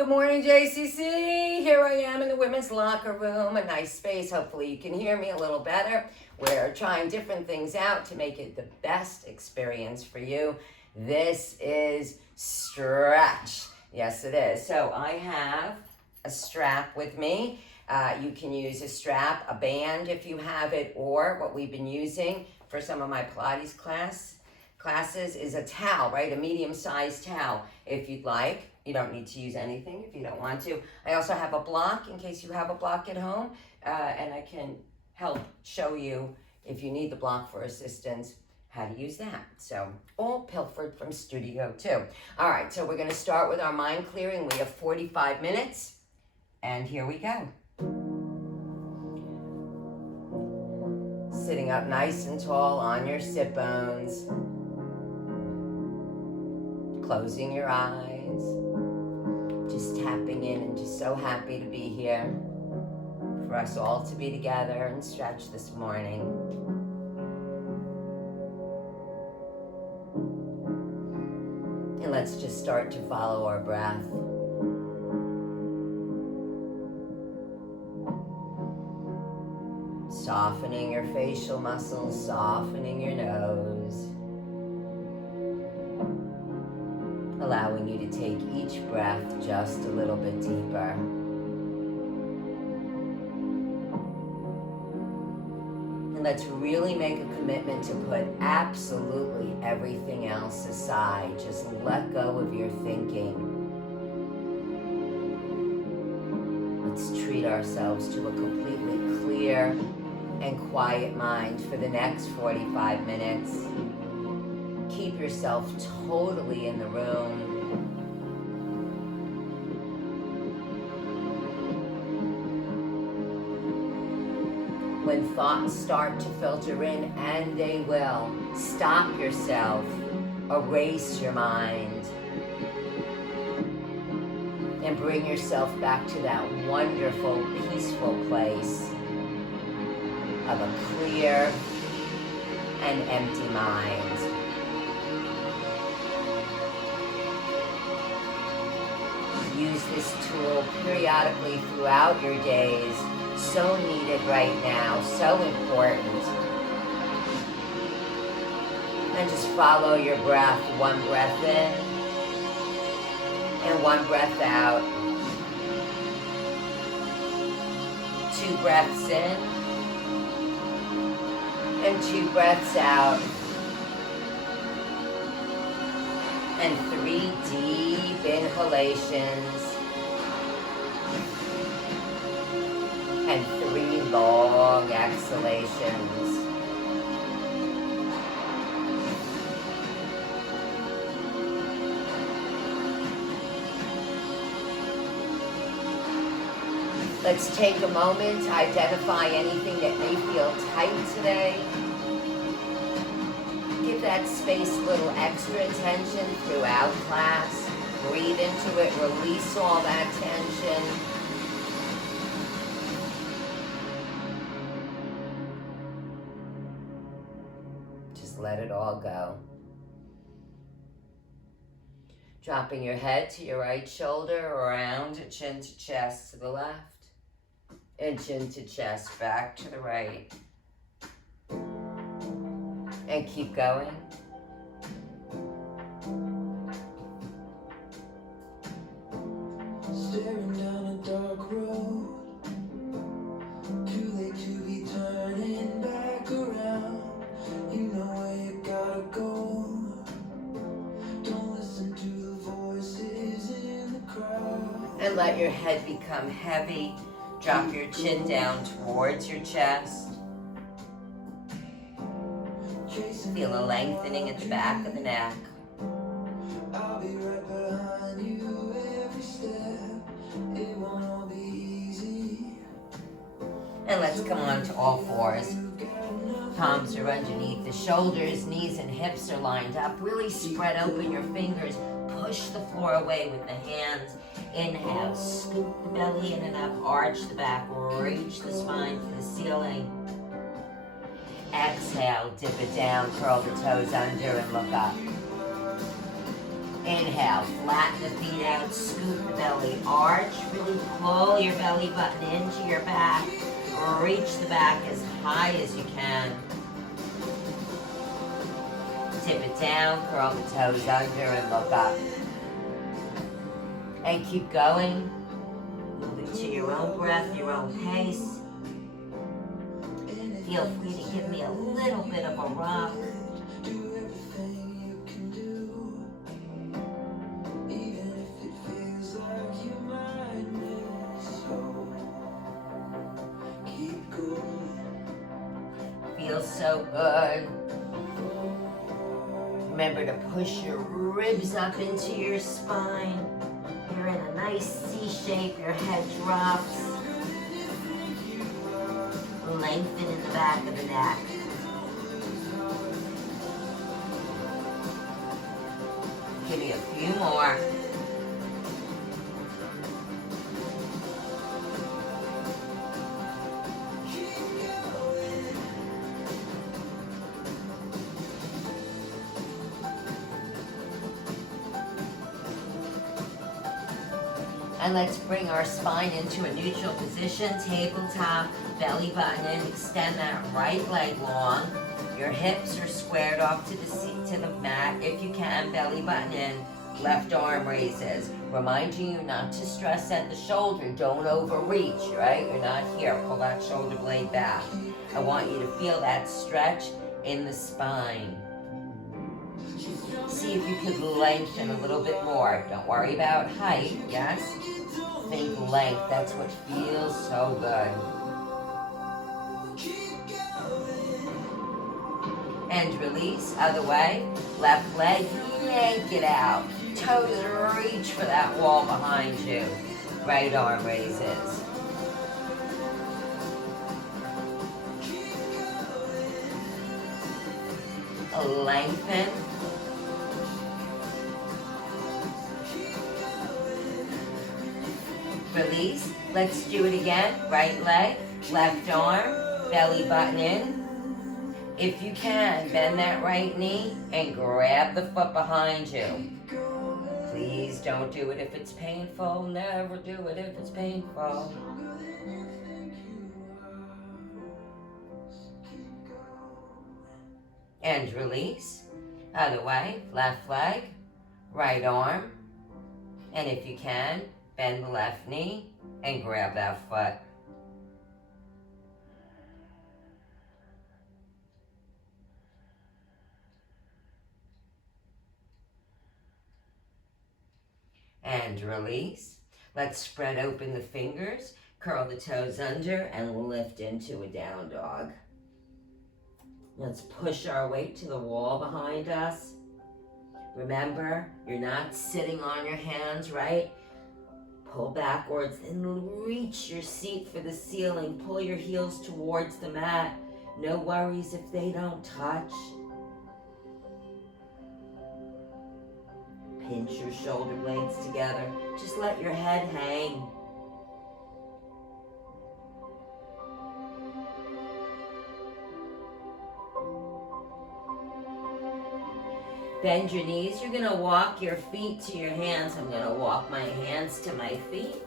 Good morning, JCC. Here I am in the women's locker room, a nice space. Hopefully you can hear me a little better. We're trying different things out to make it the best experience for you. This is stretch. Yes, it is. So I have a strap with me. You can use a strap, a band if you have it, or what we've been using for some of my Pilates classes is a towel, right? A medium-sized towel if you'd like. You don't need to use anything if you don't want to. I also have a block in case you have a block at home, and I can help show you if you need the block for assistance how to use that. So all pilfered from Studio 2. All right, so we're going to start with our mind clearing. We have 45 minutes, and here we go. Sitting up nice and tall on your sit bones. Closing your eyes. Just tapping in and just so happy to be here. For us all to be together and stretch this morning. And let's just start to follow our breath. Softening your facial muscles, softening your nose. Allowing you to take each breath just a little bit deeper. And let's really make a commitment to put absolutely everything else aside. Just let go of your thinking. Let's treat ourselves to a completely clear and quiet mind for the next 45 minutes. Keep yourself totally in the room. When thoughts start to filter in, and they will, stop yourself, erase your mind, and bring yourself back to that wonderful, peaceful place of a clear and empty mind. Use this tool periodically throughout your days. So needed right now, so important. And just follow your breath. One breath in and one breath out. 2 breaths in and 2 breaths out. And 3 deep inhalations. And 3 long exhalations. Let's take a moment to identify anything that may feel tight today. Give that space a little extra attention throughout class. Breathe into it, release all that tension. Let it all go. Dropping your head to your right shoulder, around chin to chest to the left, and chin to chest back to the right. And keep going. Staring down a dark road, too late to be turning back around. You know where you gotta go. Don't listen to the voices in the crowd. And let your head become heavy. Drop your chin down towards your chest. Feel a lengthening at the back of the neck. I'll be right behind you every step. It won't all be easy. And let's come on to all fours. Palms are underneath the shoulders, knees and hips are lined up. Really spread open your fingers. Push the floor away with the hands. Inhale, scoop the belly in and up, arch the back, reach the spine for the ceiling. Exhale, dip it down, curl the toes under and look up. Inhale, flatten the feet out, scoop the belly arch. Really pull your belly button into your back. Reach the back as high as you can. Tip it down, curl the toes under and look up. And keep going. Moving to your own breath, your own pace. Feel free to give me a little bit of a rock. Do everything you can do, even if it feels like you might miss home. Keep going. Feels so good. Remember to push your ribs up into your spine. You're in a nice C shape, your head drops. Lengthen in the back of the neck. Give me a few more. And let's bring our spine into a neutral position, tabletop, belly button in, extend that right leg long. Your hips are squared off to the seat, to the mat. If you can, belly button in, left arm raises. Reminding you not to stress at the shoulder, don't overreach, right? You're not here, pull that shoulder blade back. I want you to feel that stretch in the spine. See if you could lengthen a little bit more. Don't worry about height, yes? Think length, that's what feels so good. And release, other way. Left leg, yank it out. Toes reach for that wall behind you. Right arm raises. Lengthen. Release. Let's do it again. Right leg, left arm, belly button in. If you can, bend that right knee and grab the foot behind you. Please don't do it if it's painful. Never do it if it's painful. And release. Other way, left leg, right arm. And if you can, bend the left knee and grab that foot. And release. Let's spread open the fingers, curl the toes under, and lift into a down dog. Let's push our weight to the wall behind us. Remember, you're not sitting on your hands, right? Pull backwards and reach your seat for the ceiling. Pull your heels towards the mat. No worries if they don't touch. Pinch your shoulder blades together. Just let your head hang. Bend your knees. You're gonna walk your feet to your hands. I'm gonna walk my hands to my feet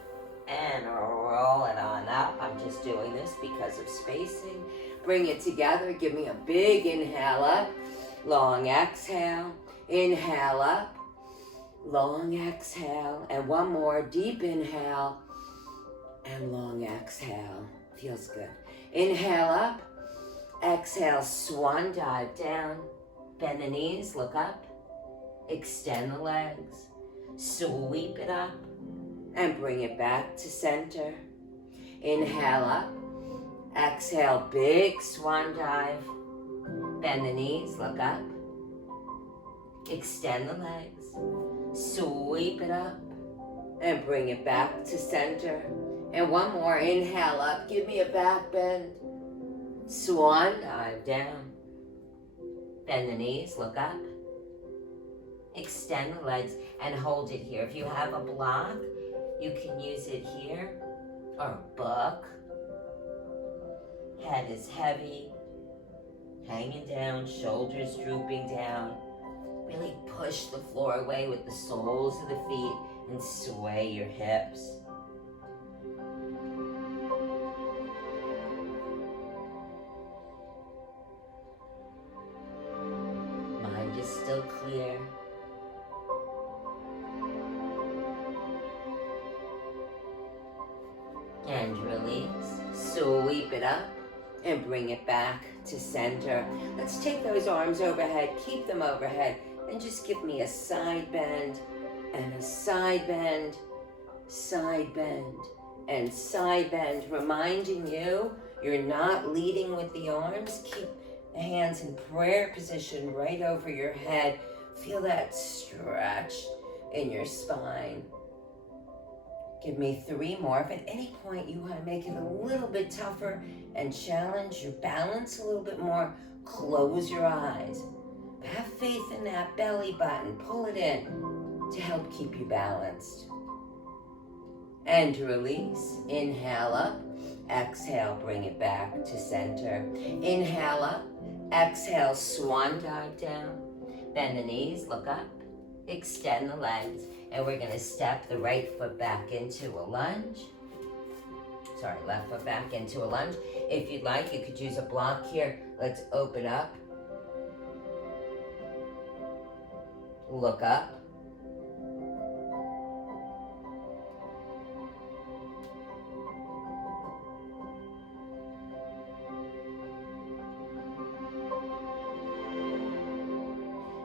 and roll it on up. I'm just doing this because of spacing. Bring it together. Give me a big inhale up. Long exhale. Inhale up. Long exhale. And one more. Deep inhale. And long exhale. Feels good. Inhale up. Exhale. Swan dive down. Bend the knees, look up, extend the legs, sweep it up, and bring it back to center. Inhale up, exhale, big swan dive, bend the knees, look up, extend the legs, sweep it up, and bring it back to center. And one more, inhale up, give me a back bend, swan dive down. Bend the knees, look up, extend the legs, and hold it here. If you have a block, you can use it here, or a book. Head is heavy, hanging down, shoulders drooping down. Really push the floor away with the soles of the feet. and sway your hips. Mind is still clear. And release. Sweep it up and bring it back to center. Let's take those arms overhead, keep them overhead, and just give me a side bend and a side bend, side bend, and side bend, reminding you you're not leading with the arms. Keep the hands in prayer position right over your head. Feel that stretch in your spine. Give me 3 more. If at any point you want to make it a little bit tougher and challenge your balance a little bit more, close your eyes. But have faith in that belly button. Pull it in to help keep you balanced. And release. Inhale up. Exhale, bring it back to center. Inhale up. Exhale, swan dive down. Bend the knees, look up. Extend the legs. And we're gonna step the right foot back into a lunge. Sorry, left foot back into a lunge. If you'd like, you could use a block here. Let's open up. Look up.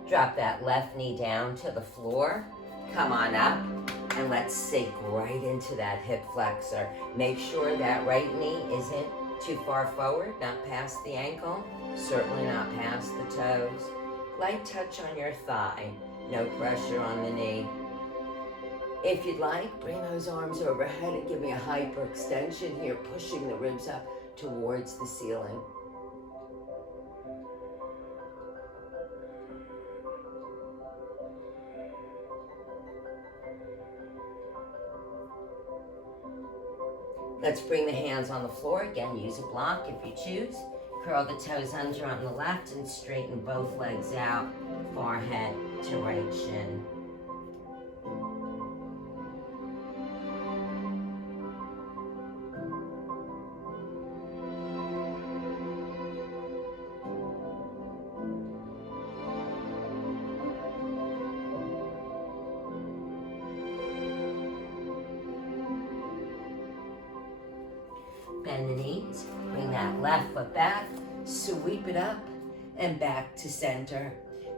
Drop that left knee down to the floor. Come on up and let's sink right into that hip flexor. Make sure that right knee isn't too far forward, not past the ankle, certainly not past the toes. Light touch on your thigh, no pressure on the knee. If you'd like, bring those arms overhead and give me a hyperextension here, pushing the ribs up towards the ceiling. Let's bring the hands on the floor. Again, use a block if you choose. Curl the toes under on the left and straighten both legs out, forehead to right shin. Bend the knees, bring that left foot back, sweep it up and back to center.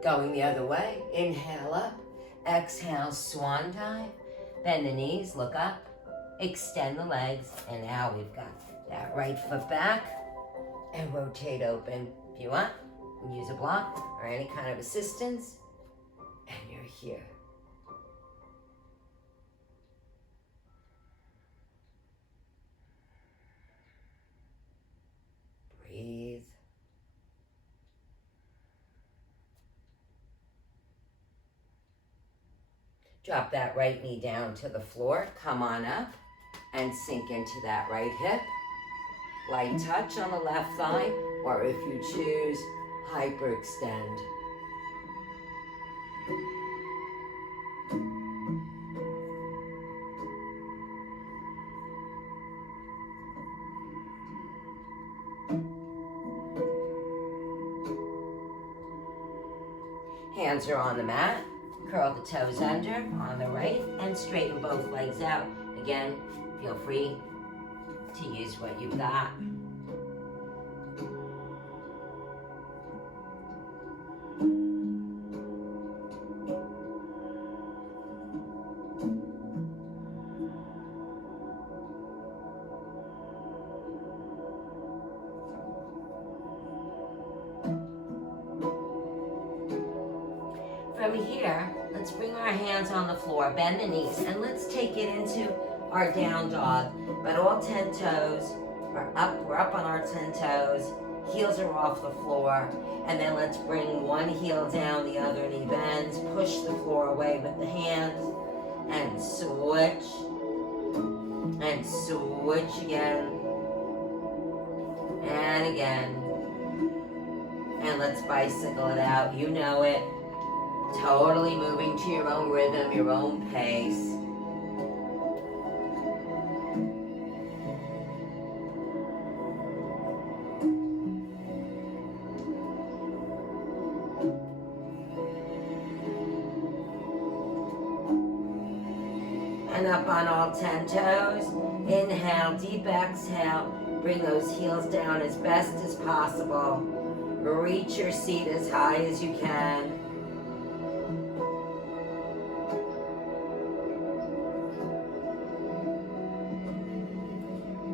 Going the other way, inhale up, exhale, swan dive. Bend the knees, look up, extend the legs, and now we've got that right foot back and rotate open. If you want, use a block or any kind of assistance, and you're here. Breathe. Drop that right knee down to the floor. Come on up and sink into that right hip. Light touch on the left thigh, or if you choose, hyperextend. Hands are on the mat. Curl the toes under on the right and straighten both legs out. Again, feel free to use what you've got. From here, let's bring our hands on the floor, bend the knees, and let's take it into our down dog. But all 10 toes are up, we're up on our 10 toes, heels are off the floor, and then let's bring one heel down, the other knee bends, push the floor away with the hands, and switch again, and again, and let's bicycle it out, you know it. Totally moving to your own rhythm, your own pace. and up on all 10 toes. Inhale, deep exhale. Bring those heels down as best as possible. Reach your seat as high as you can.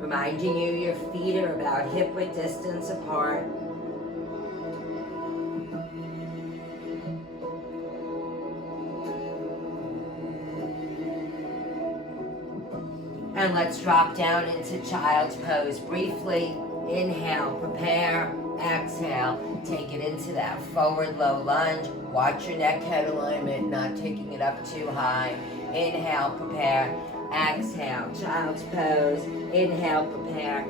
Reminding you your feet are about hip-width distance apart. And let's drop down into child's pose briefly. Inhale, prepare, exhale. Take it into that forward low lunge. Watch your neck head alignment, not taking it up too high. Inhale, prepare, exhale, child's pose. Inhale, prepare,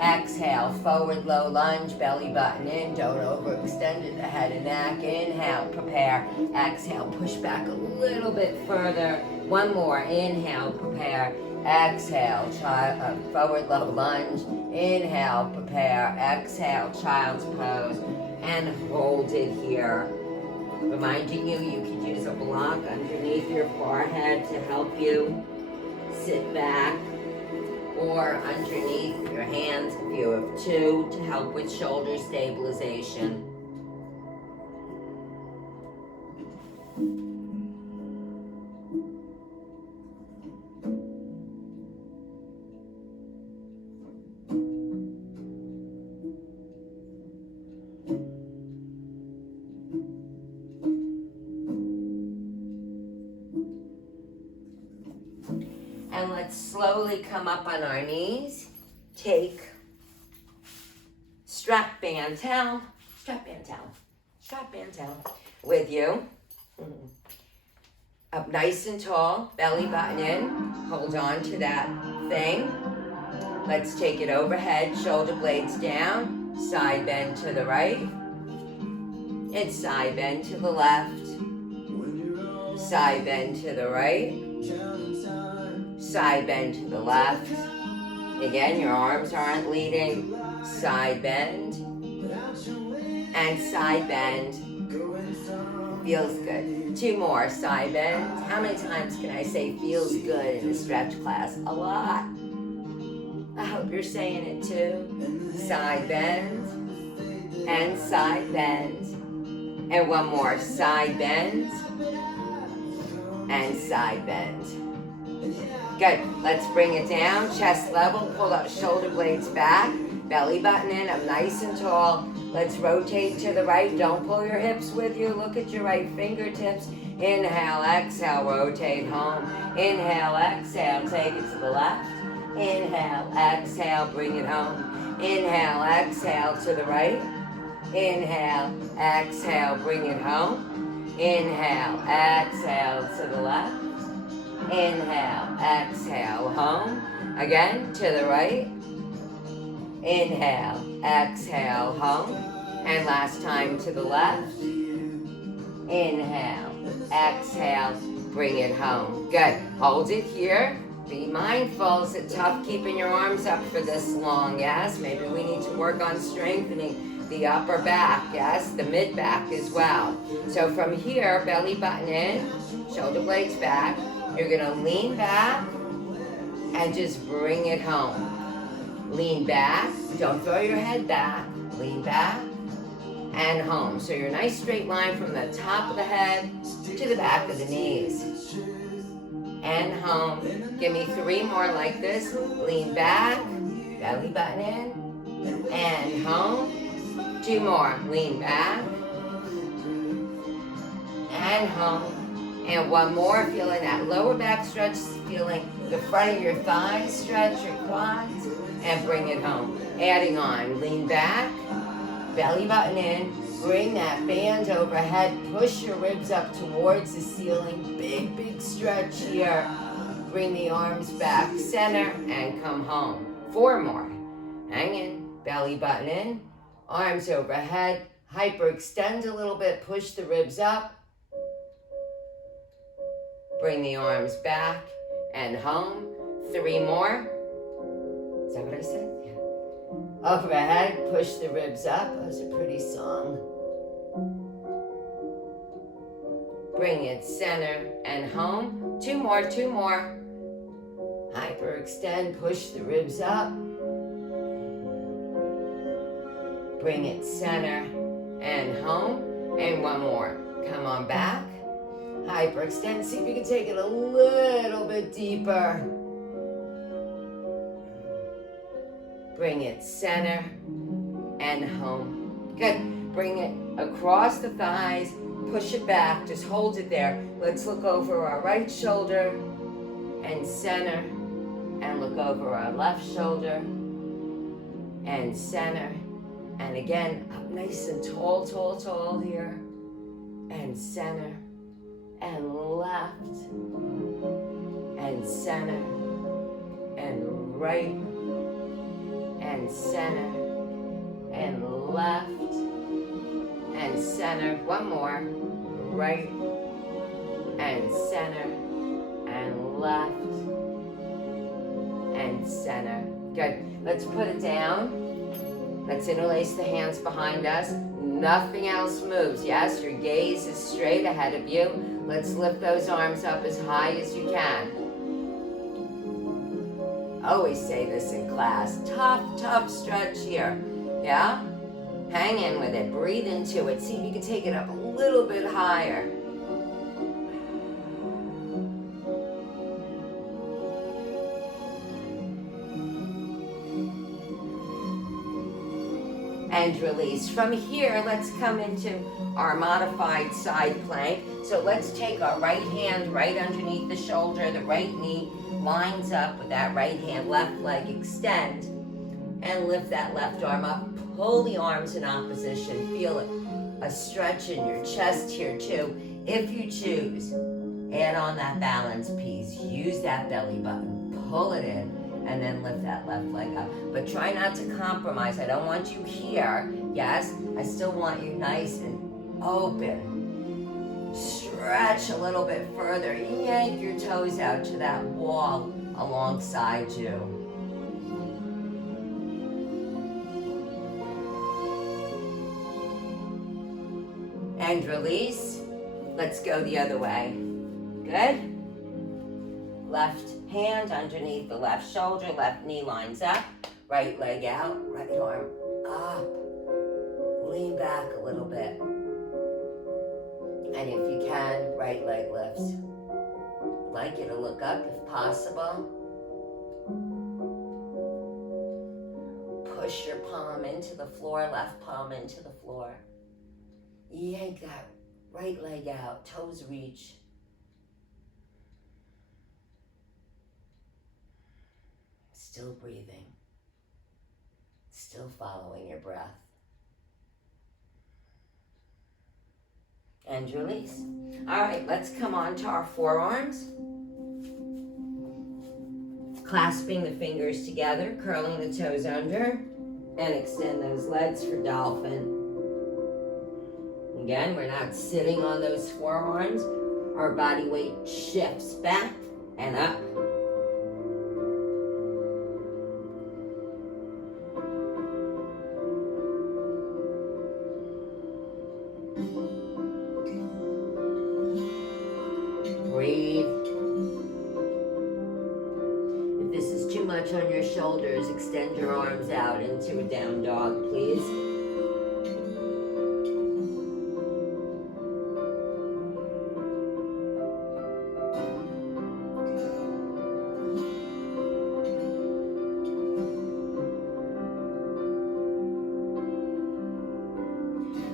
exhale, forward low lunge, belly button in. Don't overextend at the head and neck. Inhale, prepare, exhale, push back a little bit further. One more, inhale, prepare, exhale, forward low lunge. Inhale, prepare, exhale, child's pose, and hold it here. Reminding you, you could use a block underneath your forehead to help you sit back, or underneath your hands if you have two to help with shoulder stabilization. And let's slowly come up on our knees. Take strap band towel with you. Up nice and tall, belly button in. Hold on to that thing. Let's take it overhead, shoulder blades down, side bend to the right, and side bend to the left, side bend to the right, side bend to the left. Again, your arms aren't leading. Side bend and side bend. Feels good. Two more, side bend. How many times can I say feels good in the stretch class? A lot. I hope you're saying it too. Side bend and side bend. And one more, side bend and side bend. Good. Let's bring it down. Chest level. Pull up shoulder blades back. Belly button in. Up nice and tall. Let's rotate to the right. Don't pull your hips with you. Look at your right fingertips. Inhale, exhale, rotate home. Inhale, exhale, take it to the left. Inhale, exhale, bring it home. Inhale, exhale to the right. Inhale, exhale, bring it home. Inhale, exhale to the left. Inhale, exhale, home. Again, to the right. Inhale, exhale, home. And last time to the left. Inhale, exhale, bring it home. Good. Hold it here. Be mindful. Is it tough keeping your arms up for this long? Yes. Maybe we need to work on strengthening the upper back. Yes. The mid back as well. So from here, belly button in, shoulder blades back. You're going to lean back and just bring it home. Lean back. Don't throw your head back. Lean back and home. So your nice straight line from the top of the head to the back of the knees. And home. Give me three more like this. Lean back, belly button in, and home. Two more. Lean back and home. And one more, feeling that lower back stretch, feeling the front of your thighs stretch, your quads, and bring it home. Adding on, lean back, belly button in, bring that band overhead, push your ribs up towards the ceiling, big, big stretch here. Bring the arms back, center, and come home. Four more. Hang in, belly button in, arms overhead, hyperextend a little bit, push the ribs up. Bring the arms back and home. Three more. Is that what I said? Yeah. Overhead, push the ribs up. That was a pretty song. Bring it center and home. Two more. Hyperextend, push the ribs up. Bring it center and home. And one more. Come on back. Hyperextend. See if you can take it a little bit deeper. Bring it center and home. Good. Bring it across the thighs. Push it back. Just hold it there. Let's look over our right shoulder and center. And look over our left shoulder and center. And again, up nice and tall, tall, tall here. And center. And left. And center. And right. And center. And left. And center. One more. Right. And center. And left. And center. Good. Let's put it down. Let's interlace the hands behind us. Nothing else moves. Yes, your gaze is straight ahead of you. Let's lift those arms up as high as you can. Always say this in class. Tough, tough stretch here. Yeah? Hang in with it. Breathe into it. See if you can take it up a little bit higher. And release. From here, let's come into our modified side plank. So let's take our right hand right underneath the shoulder. The right knee lines up with that right hand. Left leg extend. And lift that left arm up. Pull the arms in opposition. Feel it. A stretch in your chest here too. If you choose, add on that balance piece. Use that belly button. Pull it in. And then lift that left leg up. But try not to compromise. I don't want you here. Yes, I still want you nice and open. Stretch a little bit further. Yank your toes out to that wall alongside you. And release. Let's go the other way. Good. Left hand underneath the left shoulder, left knee lines up, right leg out, right arm up. Lean back a little bit. And if you can, right leg lifts. I'd like you to look up if possible. Push your palm into the floor, left palm into the floor. Yank that right leg out, toes reach. Still breathing, still following your breath. And release. All right, let's come on to our forearms. Clasping the fingers together, curling the toes under, and extend those legs for dolphin. Again, we're not sitting on those forearms. Our body weight shifts back and up. Breathe. If this is too much on your shoulders, extend your arms out into a down dog, please.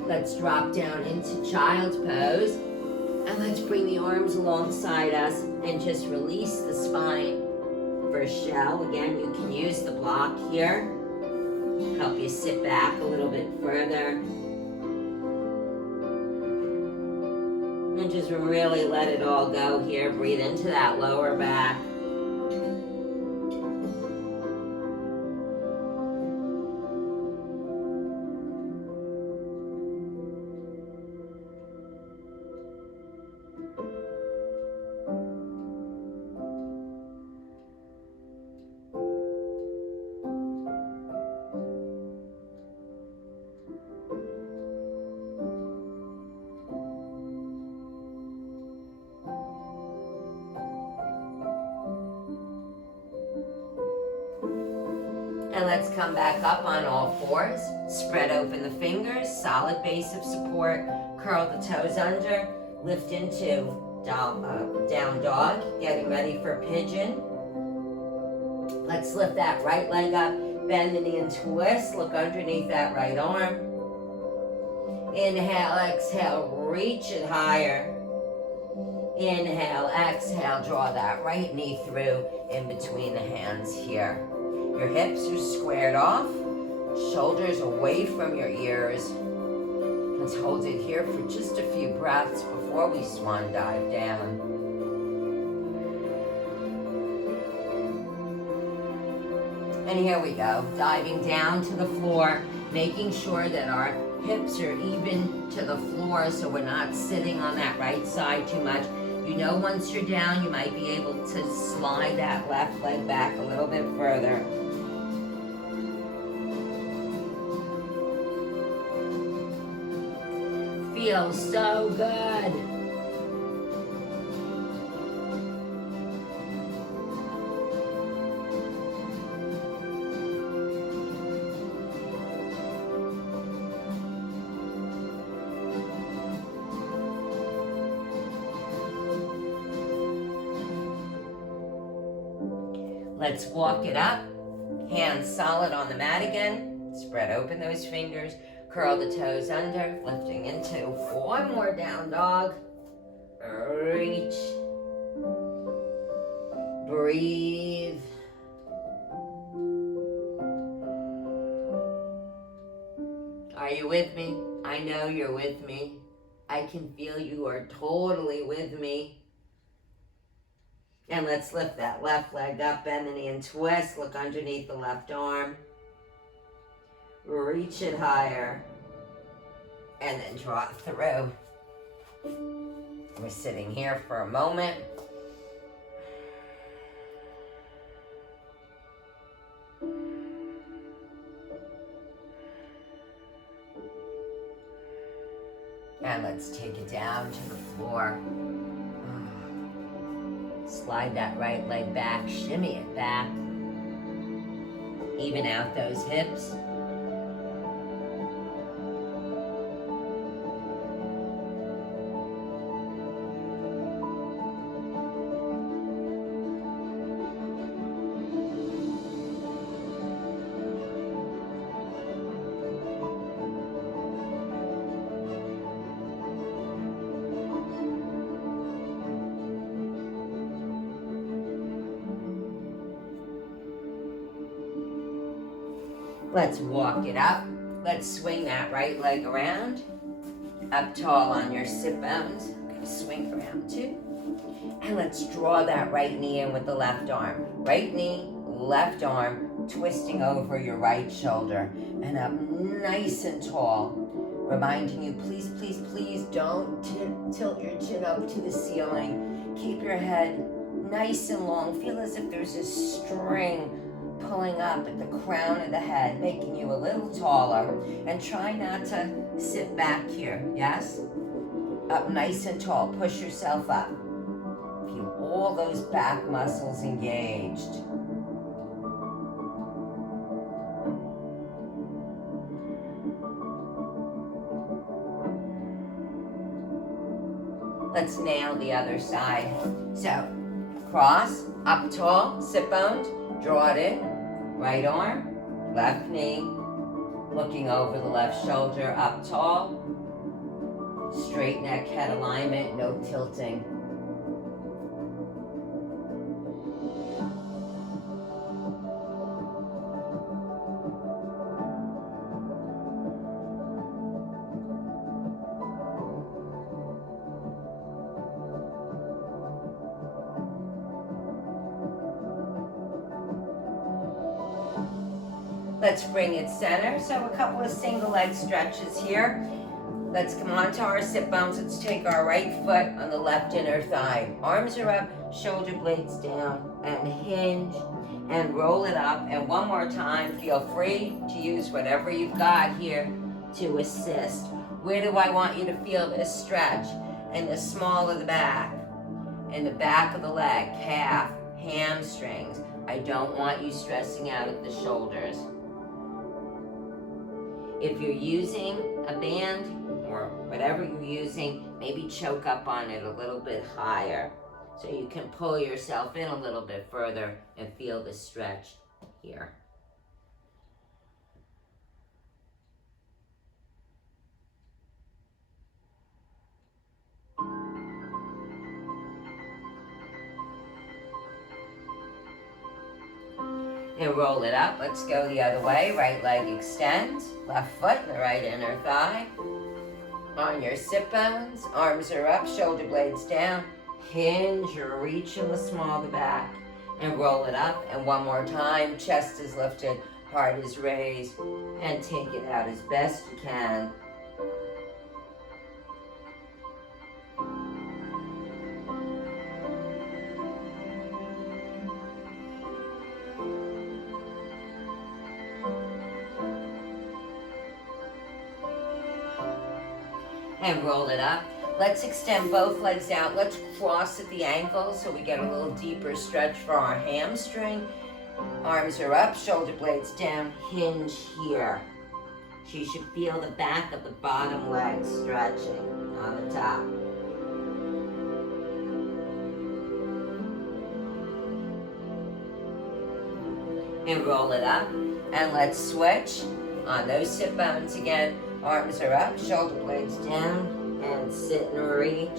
Let's drop down into child's pose. And let's bring the arms alongside us and just release the spine for a shell. Again, you can use the block here. Help you sit back a little bit further. And just really let it all go here. Breathe into that lower back. And let's come back up on all fours. Spread open the fingers, solid base of support. Curl the toes under, lift into down dog, getting ready for pigeon. Let's lift that right leg up, bend the knee and twist. Look underneath that right arm. Inhale, exhale, reach it higher. Inhale, exhale, draw that right knee through in between the hands here. Your hips are squared off, shoulders away from your ears. Let's hold it here for just a few breaths before we swan dive down. And here we go, diving down to the floor, making sure that our hips are even to the floor so we're not sitting on that right side too much. You know, once you're down, you might be able to slide that left leg back a little bit further. Feels so good. Let's walk it up. Hands solid on the mat again. Spread open those fingers. Curl the toes under, lifting into one more down dog. Reach. Breathe. Are you with me? I know you're with me. I can feel you are totally with me. And let's lift that left leg up, bend the knee and twist. Look underneath the left arm. Reach it higher. And then draw it through. We're sitting here for a moment. And let's take it down to the floor. Slide that right leg back, shimmy it back. Even out those hips. Let's walk it up. Let's swing that right leg around. Up tall on your sit bones. I'm gonna swing around too. And let's draw that right knee in with the left arm. Right knee, left arm, twisting over your right shoulder. And up nice and tall. Reminding you, please, please, please don't tilt your chin up to the ceiling. Keep your head nice and long. Feel as if there's a string pulling up at the crown of the head, making you a little taller, and try not to sit back here, yes? Up nice and tall, push yourself up. Feel all those back muscles engaged. Let's nail the other side. So, cross, up tall, sit bones, draw it in. Right arm, left knee, looking over the left shoulder, up tall. Straight neck, head alignment, no tilting. Let's bring it center. So a couple of single leg stretches here. Let's come onto our sit bones. Let's take our right foot on the left inner thigh. Arms are up, shoulder blades down, and hinge, and roll it up. And one more time, feel free to use whatever you've got here to assist. Where do I want you to feel this stretch? In the small of the back, in the back of the leg, calf, hamstrings. I don't want you stressing out at the shoulders. If you're using a band or whatever you're using, maybe choke up on it a little bit higher so you can pull yourself in a little bit further and feel the stretch here. And roll it up. Let's go the other way. Right leg extends. Left foot, the right inner thigh. On your sit bones, arms are up, shoulder blades down. Hinge or reach in the small of the back. And roll it up. And one more time. Chest is lifted, heart is raised. And take it out as best you can. And roll it up. Let's extend both legs out. Let's cross at the ankles so we get a little deeper stretch for our hamstring. Arms are up, shoulder blades down, hinge here. So you should feel the back of the bottom leg stretching on the top. And roll it up. And let's switch on those sit bones again. Arms are up, shoulder blades down, and sit and reach.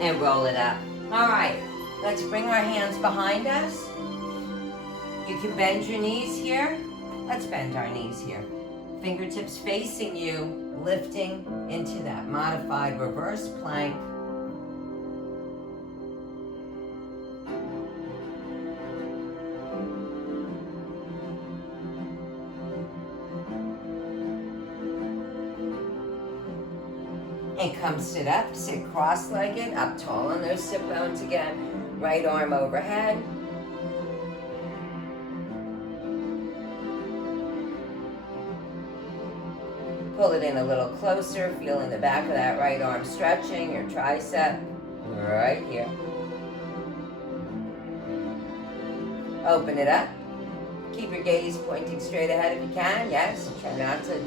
And roll it up. All right, let's bring our hands behind us. You can bend your knees here. Let's bend our knees here. Fingertips facing you, lifting into that modified reverse plank. And come sit up, sit cross-legged, up tall on those sit bones again. Right arm overhead. Pull it in a little closer, feeling the back of that right arm stretching, your tricep, right here. Open it up. Keep your gaze pointing straight ahead if you can, yes. Try not to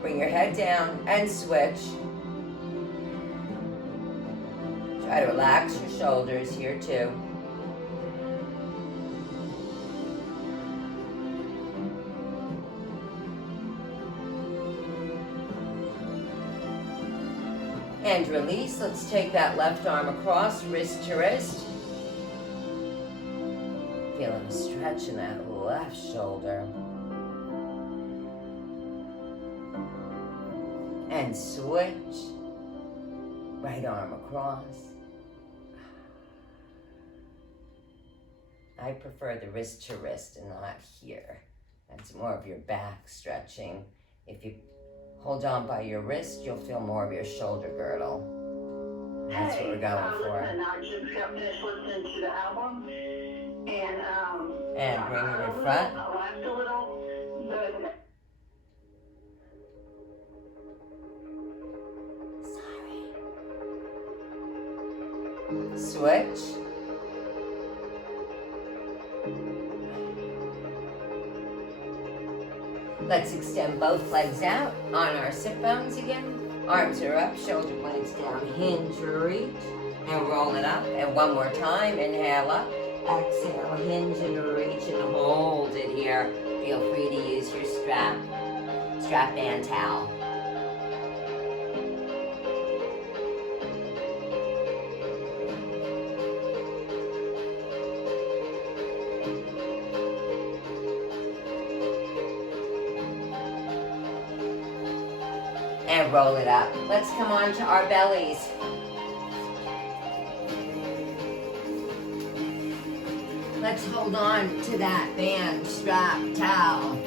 bring your head down and switch. Try to relax your shoulders here too. And release. Let's take that left arm across, wrist to wrist. Feeling a stretch in that left shoulder. And switch. Right arm across. I prefer the wrist to wrist and not here. That's more of your back stretching. If you hold on by your wrist, you'll feel more of your shoulder girdle. That's what we're going for. Listen, I just got finished listening to the album, and bring it in front. I laughed a little, but Switch. Let's extend both legs out on our sit bones again. Arms are up, shoulder blades down, hinge, reach, and roll it up. And one more time, inhale up, exhale, hinge and reach and hold it here. Feel free to use your strap band towel. And roll it up. Let's come on to our bellies. Let's hold on to that band, strap, towel.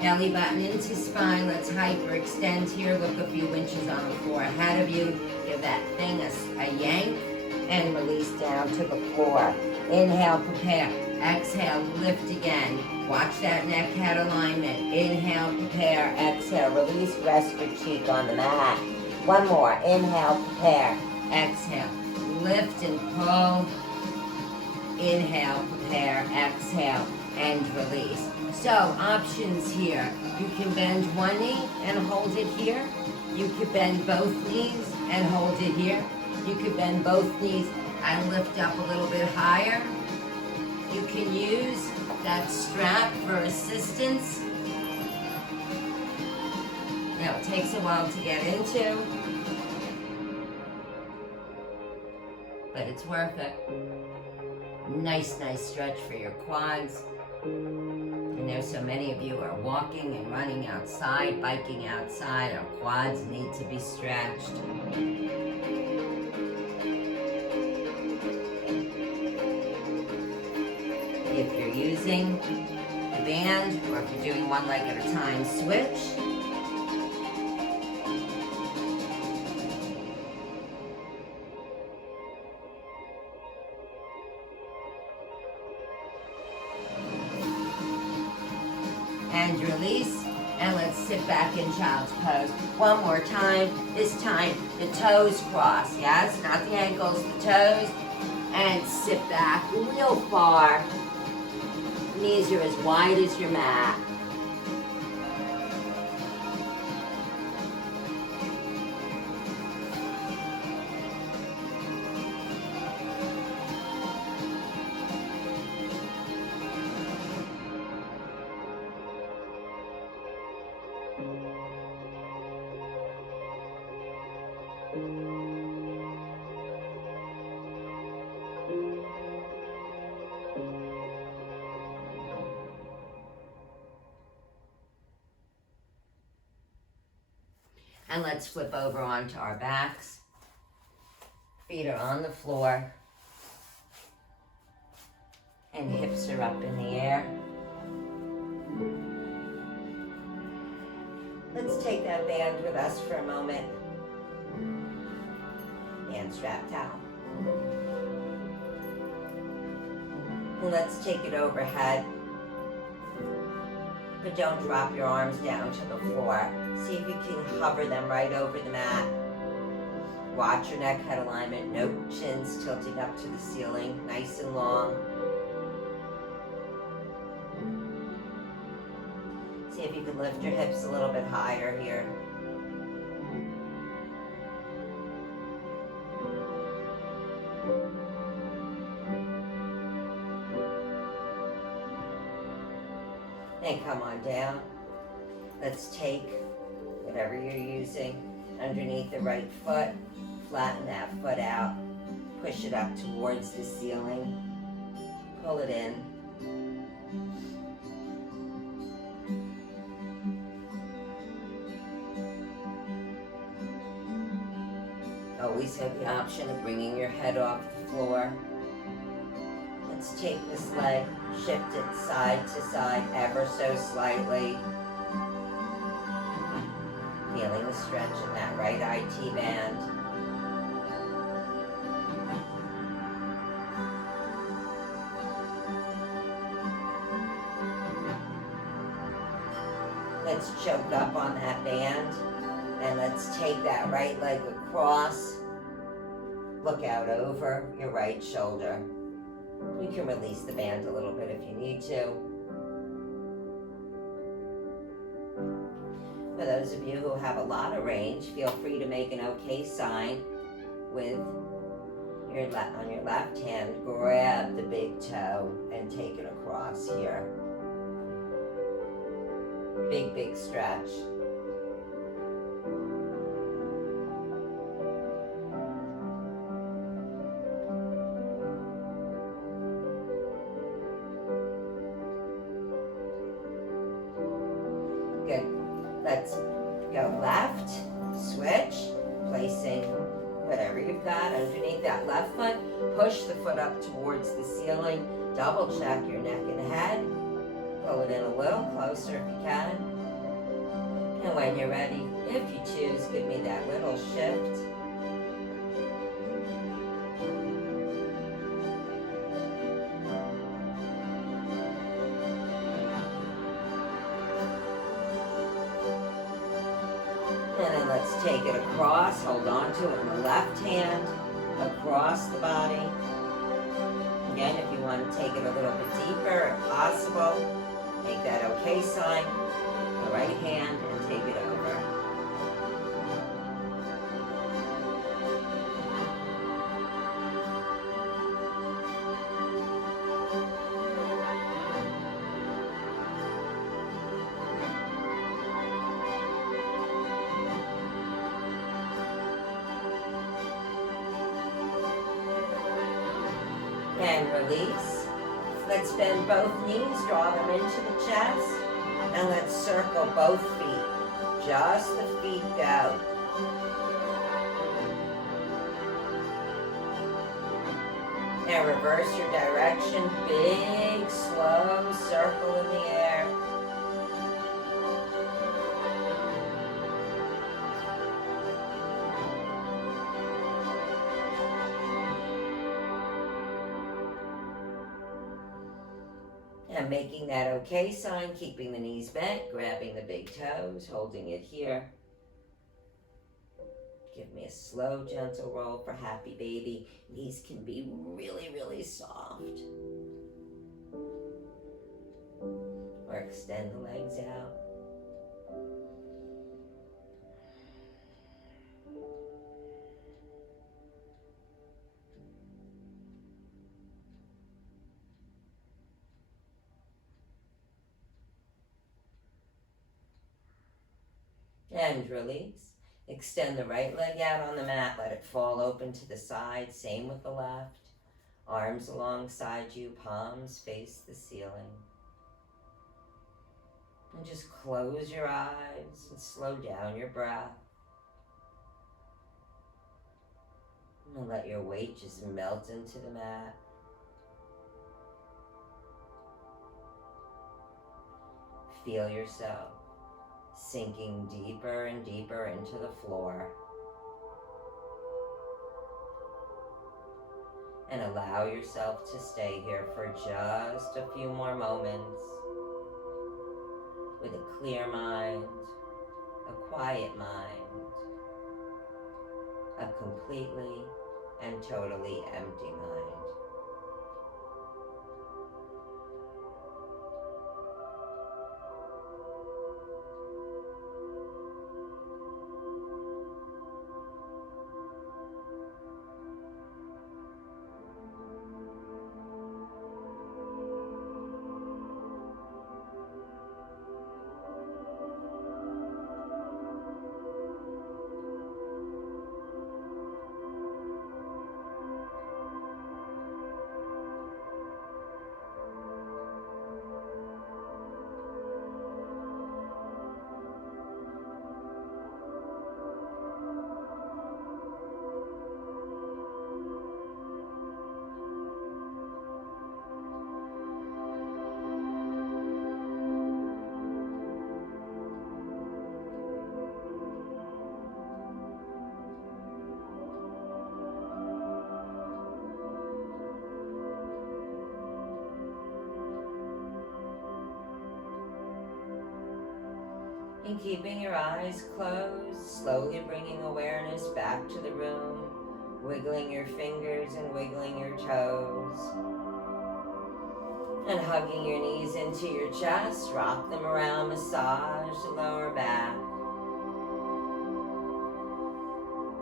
Belly button into spine. Let's hyperextend here. Look a few inches on the floor ahead of you. Give that thing a yank and release down to the floor. Inhale, prepare. Exhale, lift again. Watch that neck head alignment. Inhale, prepare. Exhale, release. Rest your cheek on the mat. One more. Inhale, prepare. Exhale, lift and pull. Inhale, prepare. Exhale, and release. So, options here. You can bend one knee and hold it here. You could bend both knees and hold it here. You could bend both knees and lift up a little bit higher. You can use that strap for assistance. Now, it takes a while to get into, but it's worth it. Nice stretch for your quads. I know so many of you are walking and running outside, biking outside. Our quads need to be stretched. If you're using the band, or if you're doing one leg at a time, switch. And release, and let's sit back in child's pose. One more time. This time, the toes cross, yes? Not the ankles, the toes. And sit back real far. Knees are as wide as your mat. And let's flip over onto our backs. Feet are on the floor. And hips are up in the air. Let's take that band with us for a moment. Band strap towel. And let's take it overhead. But don't drop your arms down to the floor. See if you can hover them right over the mat. Watch your neck head alignment. No chins tilting up to the ceiling. Nice and long. See if you can lift your hips a little bit higher here. And come on down. Let's take whatever you're using underneath the right foot, flatten that foot out, push it up towards the ceiling, pull it in. Always have the option of bringing your head off the floor. Let's take this leg, shift it side to side ever so slightly. Feeling the stretch in that right IT band. Let's choke up on that band, and let's take that right leg across. Look out over your right shoulder. You can release the band a little bit if you need to. For those of you who have a lot of range, feel free to make an okay sign with your on your left hand. Grab the big toe and take it across here. Big stretch. Good. Let's go left, switch, placing whatever you've got underneath that left foot. Push the foot up towards the ceiling. Double check your neck and head. Pull it in a little closer if you can. And when you're ready, if you choose, give me that little shift. And then let's take it across, hold on to it in the left hand, across the body. Again, if you want to take it a little bit deeper, if possible, make that okay sign, the right hand, and take it over. And release. Let's bend both knees, draw them into the chest, and let's circle both feet. Just the feet go. And reverse your direction, big, slow circle in the air. And making that okay sign, keeping the knees bent, grabbing the big toes, holding it here. Give me a slow, gentle roll for happy baby. Knees can be really, really soft. Or extend the legs out. And release. Extend the right leg out on the mat. Let it fall open to the side. Same with the left. Arms alongside you. Palms face the ceiling. And just close your eyes and slow down your breath. And let your weight just melt into the mat. Feel yourself sinking deeper and deeper into the floor. And allow yourself to stay here for just a few more moments with a clear mind, a quiet mind, a completely and totally empty mind. And keeping your eyes closed, slowly bringing awareness back to the room, wiggling your fingers and wiggling your toes. And hugging your knees into your chest, rock them around, massage the lower back.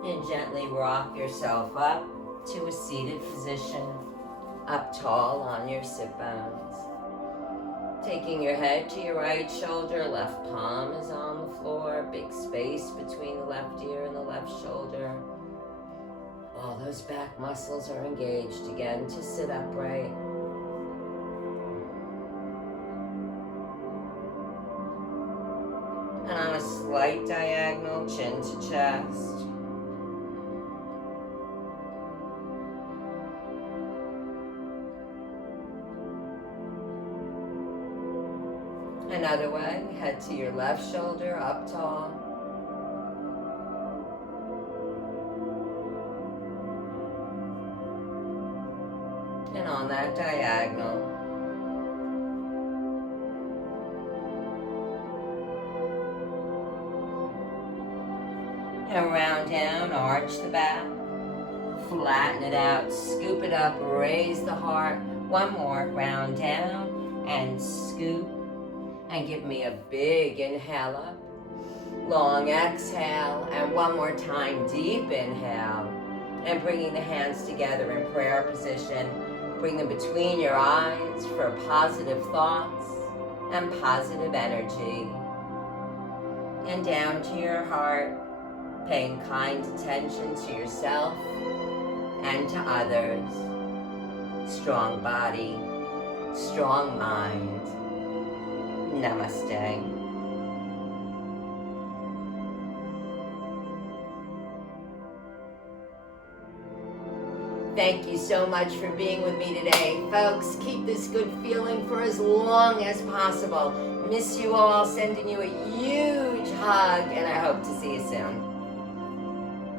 And gently rock yourself up to a seated position, up tall on your sit bones. Taking your head to your right shoulder, left palm is on the floor, big space between the left ear and the left shoulder. All those back muscles are engaged again to sit upright. And on a slight diagonal, chin to chest. Another way, Head to your left shoulder, up tall. And on that diagonal. And round down, arch the back. Flatten it out, scoop it up, raise the heart. One more, round down and scoop. And give me a big inhale up. Long exhale, and one more time, deep inhale. And bringing the hands together in prayer position. Bring them between your eyes for positive thoughts and positive energy. And down to your heart, paying kind attention to yourself and to others. Strong body, strong mind. Namaste. Thank you so much for being with me today. Folks, keep this good feeling for as long as possible. Miss you all, sending you a huge hug, and I hope to see you soon.